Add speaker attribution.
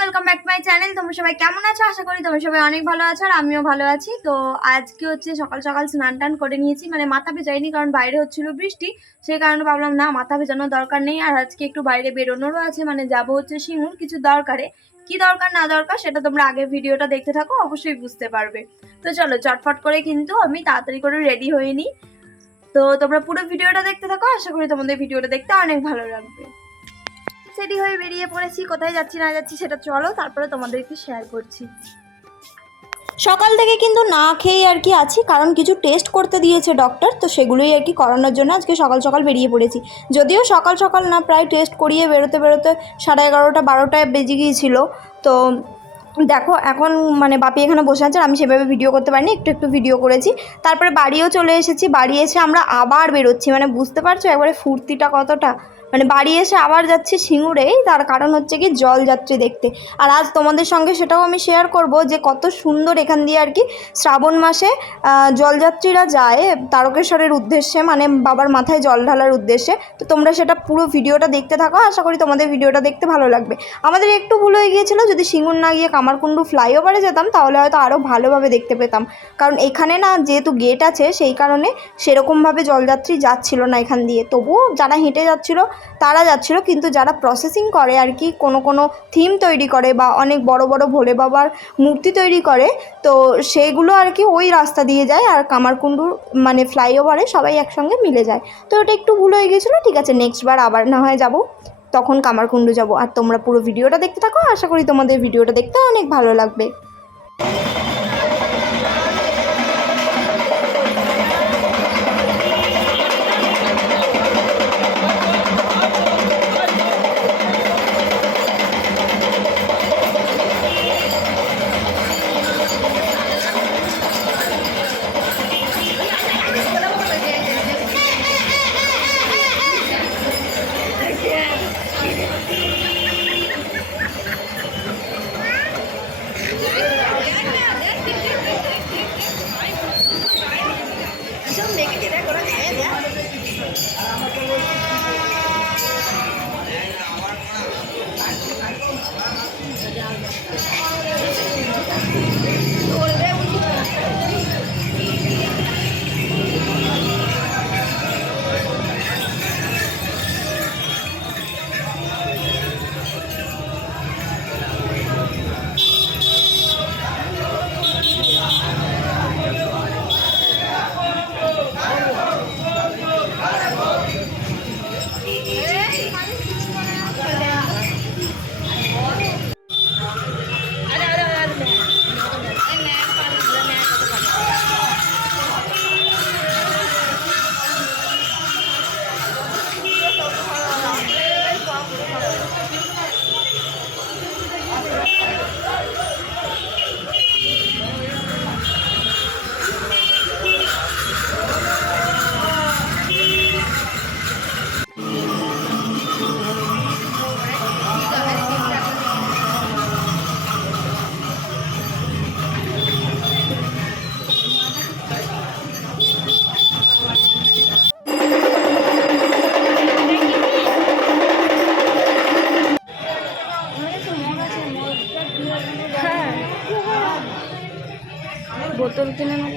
Speaker 1: Welcome back my channel তোমরা সবাই কেমন আছো? আশা করি তোমরা সবাই অনেক ভালো আছো আর আমিও ভালো আছি। তো আজকে হচ্ছে সকাল সকাল স্নান টান করে নিয়েছি। মানে মাথা ভেজাইনি, কারণ বাইরে হচ্ছিল বৃষ্টি। সেই কারণে ভাবলাম, না, মাথা ভেজানোর দরকার নেই। আর আজকে একটু বাইরে বেরোনোরও আছে। মানে যাব হচ্ছে সিঙ্গুর। কিছু দরকারে। কি দরকার, না দরকার, সেটা তোমরা আগে ভিডিওটা দেখতে থাকো, অবশ্যই বুঝতে পারবে। তো চলো, চটফট করে কিন্তু আমি তাড়াতাড়ি করে রেডি হয়ে নিই। তো তোমরা পুরো ভিডিওটা দেখতে থাকো। আশা করি তোমাদের ভিডিওটা দেখতে অনেক ভালো লাগবে। সেটি হয়ে বেরিয়ে পড়েছি, কোথায় যাচ্ছি, না যাচ্ছি সেটা চলো, তারপরে তোমাদেরকে শেয়ার করছি।
Speaker 2: সকাল থেকে কিন্তু না খেয়েই আর কি আছি, কারণ কিছু টেস্ট করতে দিয়েছে ডক্টর তো সেগুলোই আর কি করানোর জন্য আজকে সকাল সকাল বেরিয়ে পড়েছি। যদিও সকাল সকাল না, প্রায় টেস্ট করিয়ে বেরোতে বেরোতে সাড়ে এগারোটা, বারোটায় বেজে গিয়েছিল। তো দেখো, এখন মানে বাপি এখানে বসে আছে, আর আমি সেভাবে ভিডিও করতে পারিনি, একটু একটু ভিডিও করেছি। তারপরে বাড়িও চলে এসেছি, বাড়ি এসে আমরা আবার বেরোচ্ছি মানে বুঝতে পারছ, একবারে ফুর্তিটা কতটা। মানে বাড়ি এসে আবার যাচ্ছি সিঙ্গুরেই, তার কারণ হচ্ছে কি জলযাত্রী দেখতে। আর আজ তোমাদের সঙ্গে সেটাও আমি শেয়ার করব যে কত সুন্দর এখান দিয়ে আর কি শ্রাবণ মাসে জলযাত্রীরা যায় তারকেশ্বরের উদ্দেশ্যে মানে বাবার মাথায় জল ঢালার উদ্দেশ্যে। তো তোমরা সেটা পুরো ভিডিওটা দেখতে থাকো, আশা করি তোমাদের ভিডিওটা দেখতে ভালো লাগবে। আমাদের একটু ভুল হয়ে গিয়েছিল, যদি সিঙ্গুর না গিয়ে কামারকুণ্ডু ফ্লাইওভারে যেতাম, তাহলে হয়তো আরও ভালোভাবে দেখতে পেতাম। কারণ এখানে না যেহেতু গেট আছে, সেই কারণে সেরকমভাবে জলযাত্রী যাচ্ছিল না এখান দিয়ে। তবুও যারা হেঁটে যাচ্ছিল তারা যাচ্ছিল, কিন্তু যারা প্রসেসিং করে আর কি, কোনো কোনো থিম তৈরি করে বা অনেক বড় বড় ভোলে বাবার মূর্তি তৈরি করে, তো সেইগুলো আর কি ওই রাস্তা দিয়ে যায় আর কামারকুণ্ডুর মানে ফ্লাইওভারে সবাই একসঙ্গে মিলে যায়। তো ওটা একটু ভুল হয়ে গিয়েছিল, ঠিক আছে নেক্সট বার আবার না হয় যাব, তখন কামারকুণ্ডু যাব। আর তোমরা পুরো ভিডিওটা দেখতে থাকো, আশা করি তোমাদের ভিডিওটা দেখতে অনেক ভালো লাগবে। Thank you. বোতল কিনে নেব?